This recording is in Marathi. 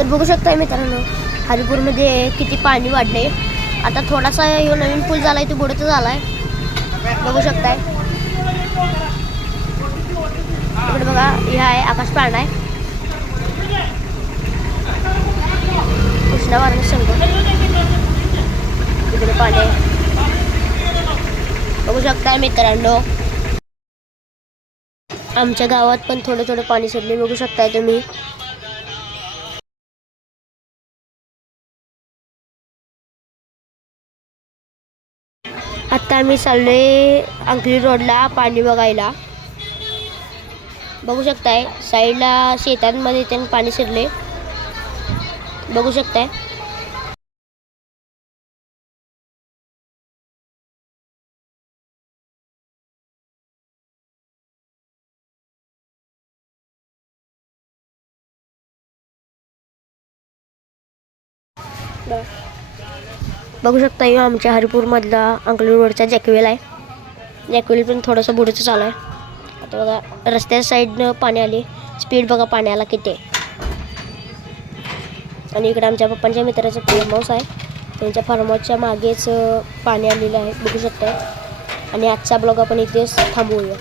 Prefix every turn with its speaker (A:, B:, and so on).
A: तर बघू शकताय मित्रांनो. हरिपूरमध्ये किती पाणी वाढले आता थोडासा हे नवीन पूल झालाय तो बुडत झालाय बघू शकताय. इकडे बघा हे आहे आकाश पाळणा. आहे कृष्णावारण संघ. इकडे पाणी आहे. बघू शकताय मित्रांनो. आमच्या गावात पण थोडं थोडं पाणी सोडले बघू शकताय तुम्ही. आता आम्ही आहे अंकली रोडला पाणी बघायला. बघू शकताय साईडला शेतांमध्ये त्यांनी पाणी शिरले बघू शकताय. बघू शकता ह्यो आमच्या हरिपूरमधला अंकली रोडचा जॅकवेल आहे. जॅकवेल पण थोडंसं बुडचं चालू आहे. आता बघा रस्त्याच्या साईडनं पाणी आले. स्पीड बघा पाण्याला किती. आहे आणि इकडे आमच्या पप्पांच्या मित्राचं फार्म हाऊस आहे. त्यांच्या फार्म हाऊसच्या मागेच पाणी आलेलं आहे. बघू शकता आणि आजचा ब्लॉग आपण इथेच थांबवूया.